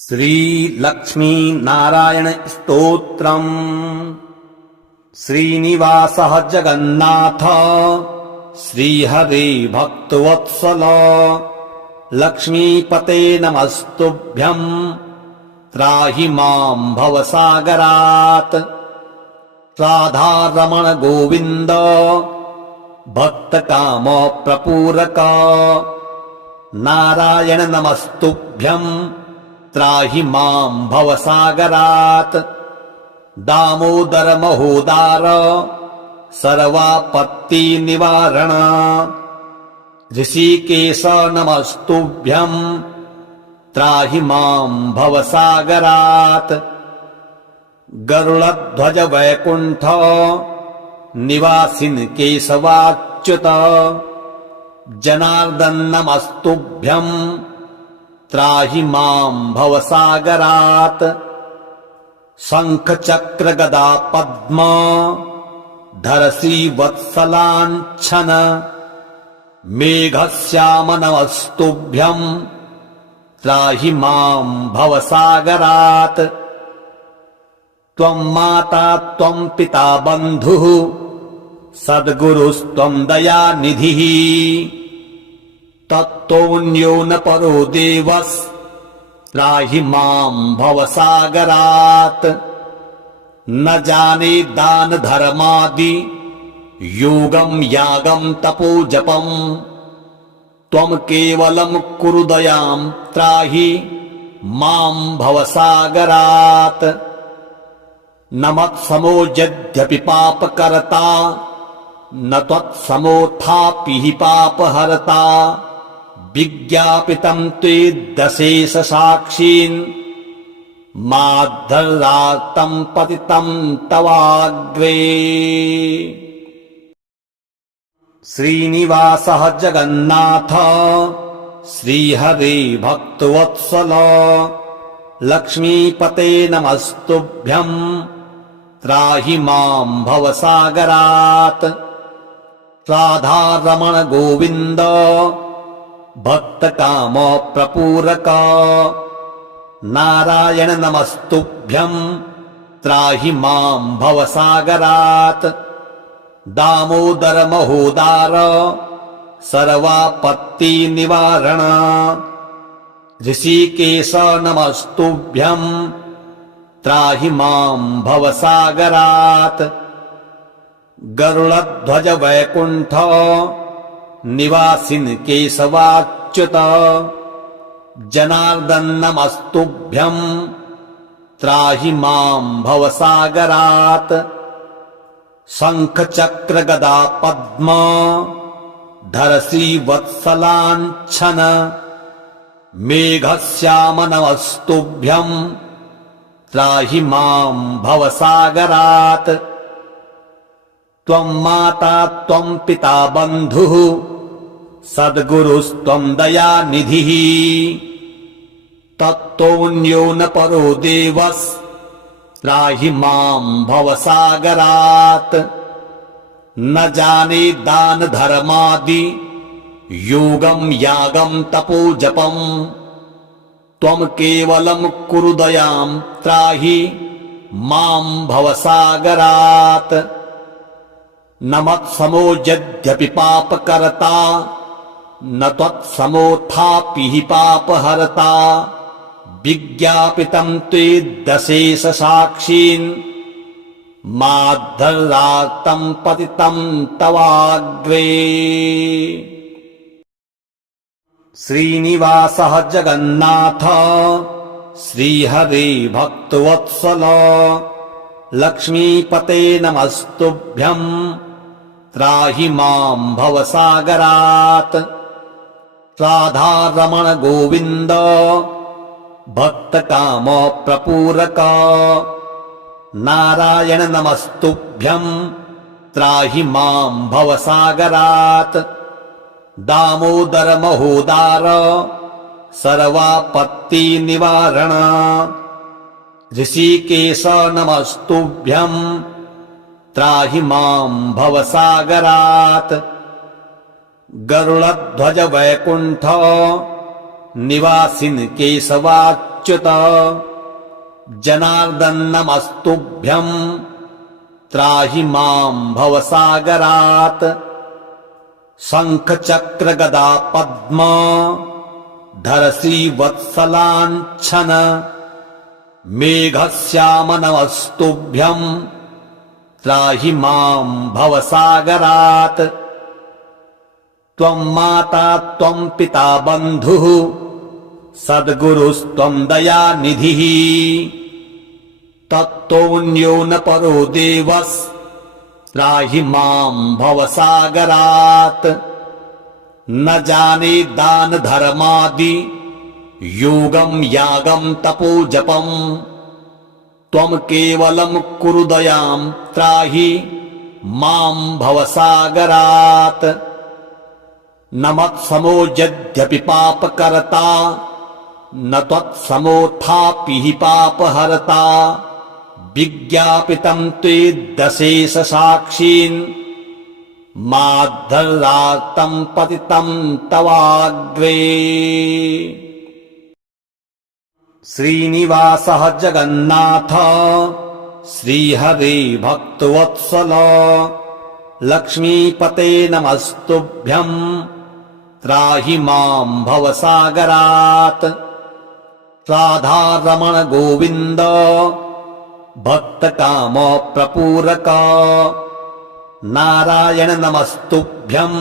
श्री लक्ष्मी नारायण स्तोत्रम्। श्रीनिवासः जगन्नाथ श्रीहरे भक्तवत्सल लक्ष्मीपते नमस्तुभ्यम् त्राहि माम् भवसागरात्। राधारमण गोविन्द भक्तकाम प्रपूरक नारायण नमस्तुभ्यम् त्राहि माम् भवसागरात्। दामोदर महोदार सर्वापत्ति निवारण ऋषिकेश नमस्तुभ्यम् त्राहि माम् भवसागरात्। गरुडध्वज वैकुण्ठ निवासिन् केशवाच्युत जनार्दन नमस्तुभ्यम् त्राहि माम् भवसागरात्। शंख चक्र गदा पद्म धर श्रीवत्सलाञ्छन मेघश्याम नमस्तुभ्यम् त्राहि माम् भवसागरात्। त्वम् माता त्वम् पिता बन्धुः सद्गुरुस्त्वम् दयानिधिः तत्तोऽन्यो न परो देवस्त्राहि माम् भवसागरात्। न जाने दान धर्मादि योगम् यागम् तपो जपम् त्वम् केवलम् कुरु दयाम् त्राहि माम् भवसागरात्। न मत्समो यद्यपि पापकर्ता न त्वत्समोऽथापि हि पापहर्ता विज्ञापितम् त्वे दशेश साक्षीन् माद्धरातम् पतितम् तवाग्रे। श्रीनिवासः जगन्नाथ श्रीहरे भक्तवत्सल लक्ष्मीपते नमस्तुभ्यम् त्राहि माम् भवसागरात्। राधारमण गोविन्द भक्तकाम प्रपूरक नारायण नमस्तुभ्यम् त्राहि माम् भवसागरात्। दामोदर महोदार सर्वापत्ति निवारण ऋषिकेश नमस्तुभ्यम् त्राहि माम् भवसागरात्। गरुडध्वज वैकुण्ठ निवासिन् केशवाच्युत जनार्दन नमस्तुभ्यम् त्राहि माम् भवसागरात्। शंख चक्र गदा पद्म धर श्रीवत्सलाञ्छन मेघश्याम नमस्तुभ्यम् त्राहि माम् भवसागरात्। त्वम् माता त्वम् पिता बन्धुः सद्गुरुस्त्वम् दयानिधिः तत्तोऽन्यो न परो देवस्त्राहि माम् भवसागरात्। न जाने दान धर्मादि योगम् यागम् तपो जपम् त्वम् केवलम् कुरु दयाम् त्राहि माम् भवसागरात्। न मत्समो यद्यपि पापकर्ता न त्वत्समोऽथापि हि पापहर्ता विज्ञापितम् त्वे दशेश साक्षीन् माद्धरातम् पतितम् तवाग्रे। श्रीनिवासः जगन्नाथ श्रीहरे भक्तवत्सल लक्ष्मीपते नमस्तुभ्यम् त्राहि माम् भवसागरात्। राधारमण गोविन्द भक्तकाम प्रपूरक नारायण नमस्तुभ्यम् त्राहि माम् भवसागरात्। दामोदर महोदार सर्वापत्ति निवारण ऋषिकेश नमस्तुभ्यम् त्राहि माम् भवसागरात्। गरुडध्वज वैकुण्ठ निवासिन् केशवाच्युत सेववाच्युत जनार्दन नमस्तुभ्यं त्राहि मां भवसागरात् शंख चक्र गदा पद्म धर श्रीवत्सलाञ्छन मेघश्याम नमस्तुभ्यं त्राहि मां भवसागरात् त्वं माता त्वं पिता बन्धुः सद्गुरुस्त्वं दयानिधिः तत्तोऽन्यो न परो देवस्त्राहि मां भवसागरात् न जाने दान धर्मादि योगं यागं तपो जपं त्वं केवलं कुरु दयां त्राहि मां भवसागरात् न मत्समो यद्यपि पापकर्ता न त्वत्समोऽथापि हि पापहर्ता विज्ञापितं ते दशेश साक्षीन् माद्धरार्तं पतितं तवाग्रे श्रीनिवासः जगन्नाथ श्रीहरे भक्तवत्सल लक्ष्मीपते नमस्तुभ्यं त्राहि मां भवसागरात् राधारमण गोविन्द भक्तकाम प्रपूरक नारायण नमस्तुभ्यं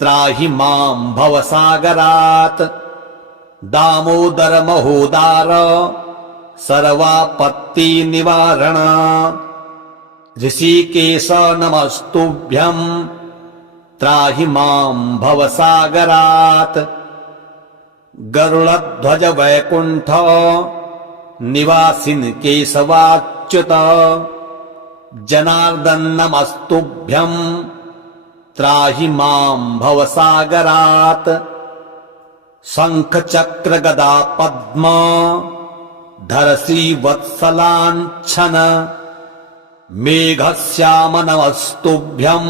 त्राहि मां भवसागरात् दामोदर महोदार सर्वापत्ति निवारण ऋषिकेश नमस्तुभ्यं त्राहि मां भवसागरात् गरुड़ध्वज वैकुंठ निवासिन केशवाच्युत जनार्दन नमस्तुभ्यं त्राहि मां भवसागरात् शंख चक्र गदा पद्म धर श्रीवत्सलाञ्छन मेघश्याम नमस्तुभ्यं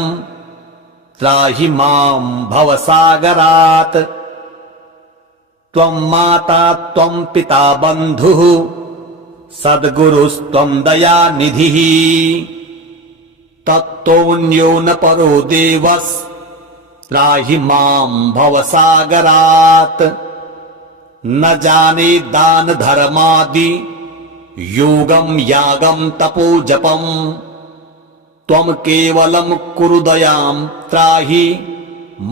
त्राहि मां भवसागरात् त्वं माता त्वं पिता बन्धुः सद्गुरुस्त्वं दयानिधिः तत्तोऽन्यो न परो देवस्त्राहि मां भवसागरात् न जाने दान धर्मादि योगं यागं तपो जपं त्वं केवलं कुरु दयां त्राहि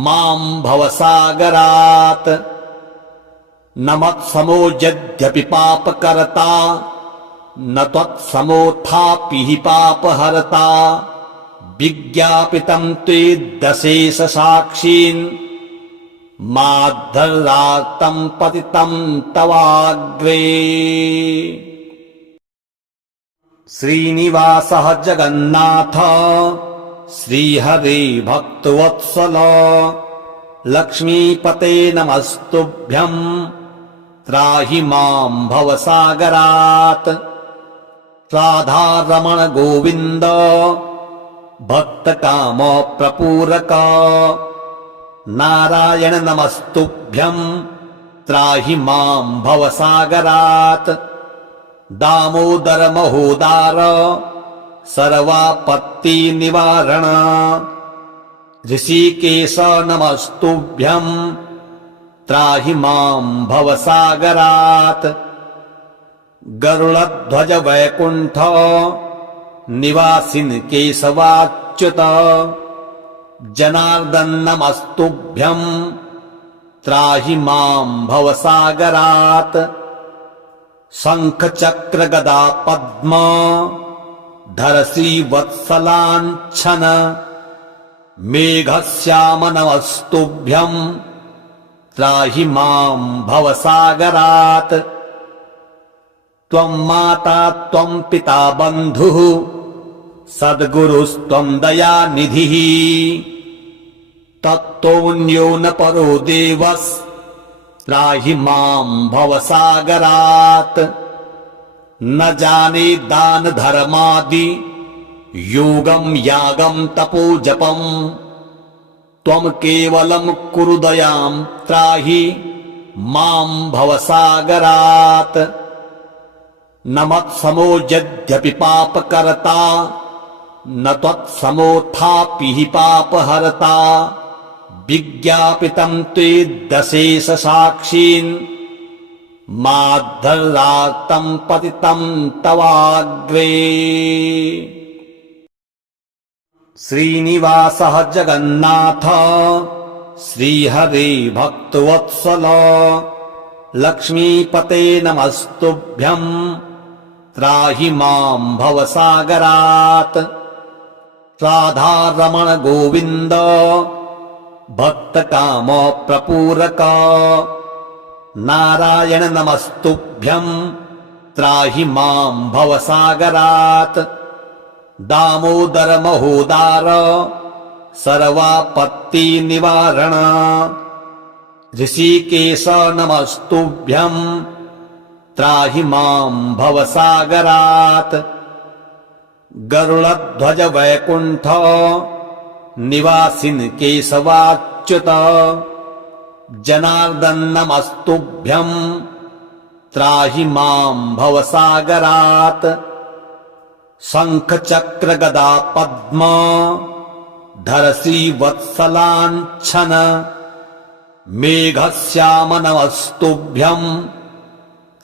मां भवसागरात् न मत्समो यद्यपि पापकर्ता न त्वत्समोऽथापि हि पापहर्ता विज्ञापितं ते दशेश साक्षीन् माद्धरार्तं पतितं तवाग्रे श्रीनिवासः जगन्नाथ श्रीहरे भक्तवत्सल लक्ष्मीपते नमस्तुभ्यं त्राहि मां भवसागरात् राधारमण गोविन्द भक्तकाम प्रपूरक नारायण नमस्तुभ्यं त्राहि मां भवसागरात् दामोदर महोदार सर्वापत्ति निवारण ऋषिकेश नमस्तुभ्यं त्राहि मां भवसागरात् गरुड़ध्वज वैकुंठ निवासिन केशवाच्युत जनार्दन नमस्तुभ्यं त्राहि मां भवसागरात् शंख चक्र गदा पद्म धर श्रीवत्सलाञ्छन मेघश्याम नमस्तुभ्यं त्राहि मां भवसागरात् त्वं माता त्वं पिता बन्धुः सद्गुरुस्त्वं दयानिधिः तत्तोऽन्यो न परो देवस्त्राहि मां भवसागरात् न जाने दान धर्मादि योगं यागं तपो जपं त्वं केवलं कुरु दयां त्राहि मां भवसागरात्। न मत्समो यद्यपि पापकर्ता न त्वत्समोऽथापि हि पापहर्ता। विज्ञापितं त्वेदशेषसाक्षीन् माद्धर्रार्तं पतितं तवाग्रे। श्रीनिवासः जगन्नाथ श्रीहरे भक्तवत्सल लक्ष्मीपते नमस्तुभ्यं त्राहि मां भवसागरात्। राधारमण गोविन्द भक्तकाम प्रपूरक नारायण नमस्तुभ्यं त्राहि मां भवसागरात्। दामोदर महोदार सर्वापत्ति निवारण ऋषिकेश नमस्तुभ्यं त्राहि मां भवसागरात्। गरुड़ध्वज वैकुंठ निवासिन केशवाच्युत जनार्दन नमस्तुभ्यं त्राहि मां भवसागरात्। शंख चक्र गदा पद्म धर श्रीवत्सलाञ्छन मेघश्याम नमस्तुभ्यं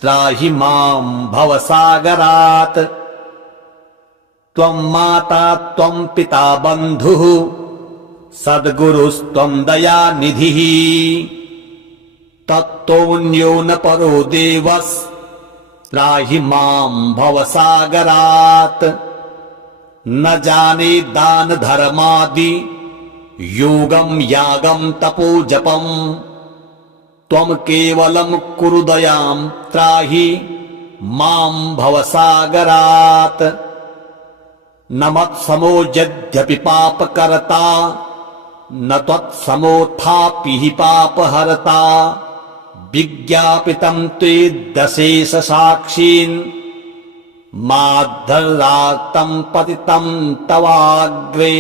त्राहि मां भवसागरात्। त्वं माता त्वं पिता बन्धुः सद्गुरुस्त्वं दयानिधिः। तत्तोऽन्यो न परो देवस् त्राहि मां भवसागरात्। न जाने दान धर्मादि योगं यागं तपो जपं त्वं केवलं कुरु दयां त्राहि मां भवसागरात्। न मत्समो यद्यपि पापकर्ता न त्वत्समोऽथापि हि पापहर्ता। विज्ञापितं त्वेदशेषसाक्षीन् माद्धर्रार्तं पतितं तवाग्रे।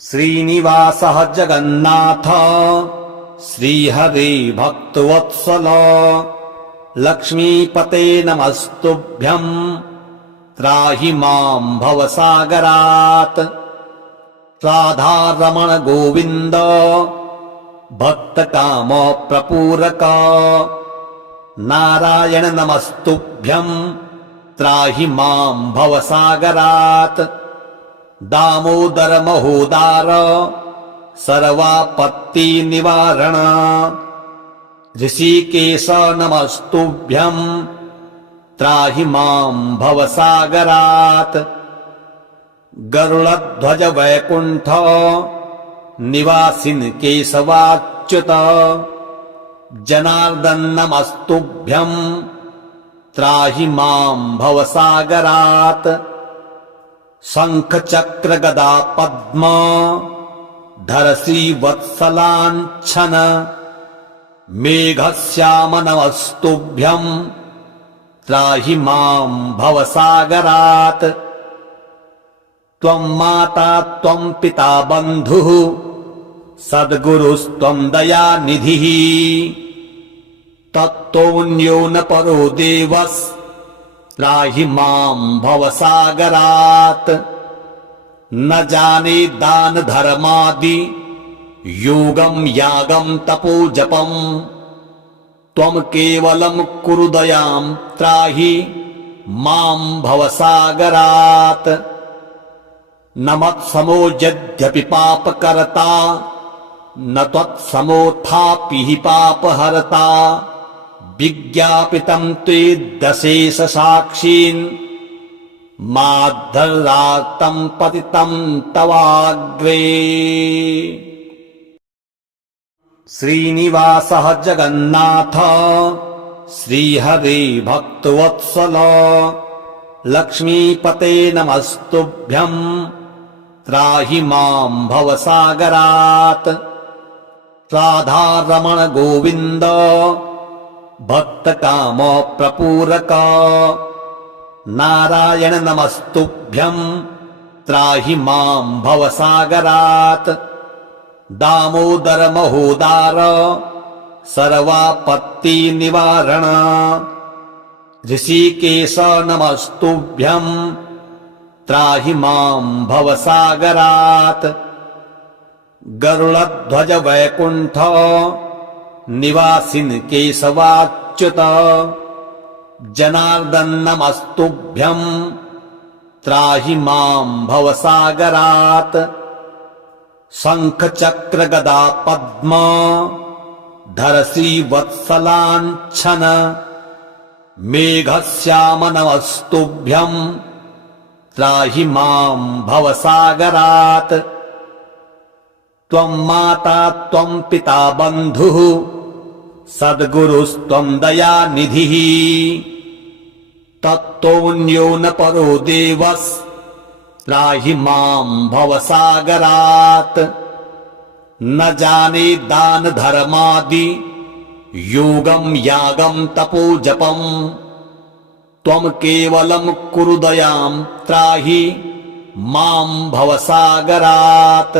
श्रीनिवासः जगन्नाथ श्रीहरे भक्तवत्सल लक्ष्मीपते नमस्तुभ्यं त्राहि मां भवसागरात्। राधारमण गोविन्द भक्तकाम प्रपूरक नारायण नमस्तुभ्यं त्राहि मां भवसागरात्। दामोदर महोदार सर्वापत्ति निवारण ऋषिकेश नमस्तुभ्यं त्राहि मां भवसागरात्। गरुड़ध्वज वैकुंठ निवासिन केशवाच्युत जनार्दन नमस्तुभ्यं त्राहि मां भवसागरात्। शंख चक्र गदा पद्म धर श्रीवत्सलाञ्छन मेघश्याम नमस्तुभ्यं त्राहि मां भवसागरात्। त्वं माता त्वं पिता बन्धुः सद्गुरुस्त्वं दयानिधिः। तत्तोऽन्यो न परो देवस् त्राहि मां भवसागरात्। न जाने दान धर्मादि योगं यागं तपो जपं त्वं केवलं कुरु दयां त्राहि मां भवसागरात्। न मत्समो यद्यपि पापकर्ता न त्वत्समोऽथापि हि पापहर्ता। विज्ञापितं त्वेदशेषसाक्षीन् माद्धर्रार्तं पतितं तवाग्रे। श्रीनिवासः जगन्नाथ श्रीहरे भक्तवत्सल लक्ष्मीपते नमस्तुभ्यं त्राहि मां भवसागरात्। राधारमण गोविन्द भक्तकाम प्रपूरक नारायण नमस्तुभ्यं त्राहि मां भवसागरात्। दामोदर महोदार सर्वापत्ति निवारण ऋषिकेश नमस्तुभ्यं त्राहि मां भवसागरात् गरुड़ध्वज वैकुंठ निवासिन केशवाच्युत जनार्दन नमस्तुभ्यं त्राहि मां भवसागरात् शंख चक्र गदा पद्म धर श्रीवत्सलाञ्छन मेघश्याम नमस्तुभ्यं त्राहि मां भवसागरात् त्वं माता त्वं पिता बन्धुः सद्गुरुस्त्वं दयानिधिः तत्तोऽन्यो न परो देवस्त्राहि मां भवसागरात् न जाने दान धर्मादि योगं यागं तपो जपं त्वं केवलं कुरु दयां त्राहि मां भवसागरात्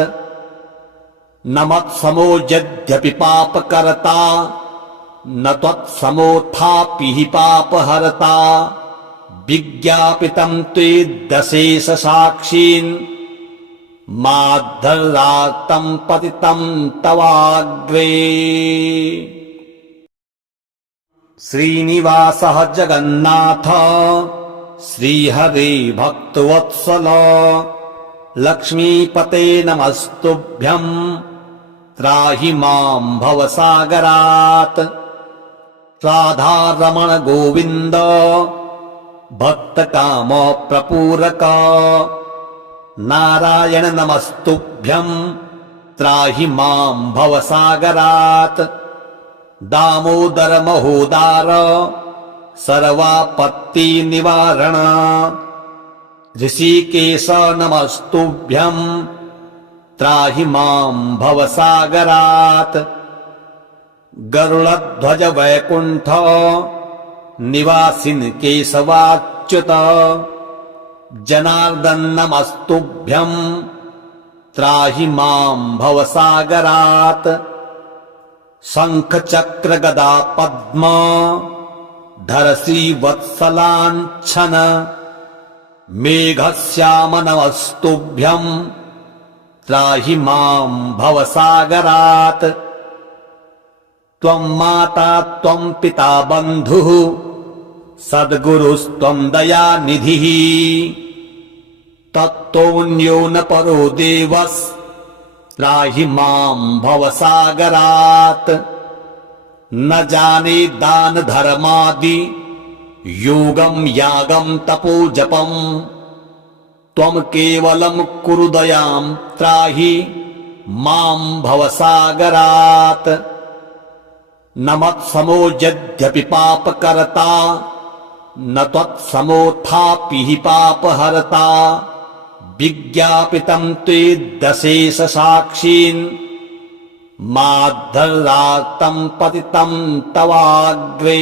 न मत्समो यद्यपि पापकर्ता न त्वत्समोऽथापि हि पापहर्ता विज्ञापितं त्वे दशेश साक्षीन् माद्धरातं पतितं तवाग्रे श्रीनिवासः जगन्नाथ श्रीहरे भक्तवत्सल लक्ष्मीपते नमस्तुभ्यं त्राहि मां भवसागरात् राधारमण गोविन्द भक्तकाम प्रपूरक नारायण नमस्तुभ्यं त्राहि मां भवसागरात् दामोदर महोदार सर्वापत्ति निवारण ऋषिकेश नमस्तुभ्यं त्राहि मां भवसागरात् गरुड़ध्वज वैकुंठ निवासिन केशवाच्युत जनार्दन नमस्तुभ्यं त्राहि मां भवसागरात् शंख चक्र गदा पद्म धर श्रीवत्सलाञ्छन मेघश्याम नमस्तुभ्यं त्राहि मां भवसागरात् त्वं माता त्वं पिता बन्धुः सद्गुरुस्त्वं दयानिधिः तत्तोऽन्यो न परो देवस्त्राहि मां भवसागरात् न जाने दान धर्मादि योगं यागं तपो जपं त्वं केवलं कुरु दयां त्राहि मां भवसागरात् न मत्समो यद्यपि पापकर्ता न त्वत्समोऽथापि हि पापहर्ता विज्ञापितं त्वे दशेश साक्षीन् माद्धरातं पतितं तवाग्रे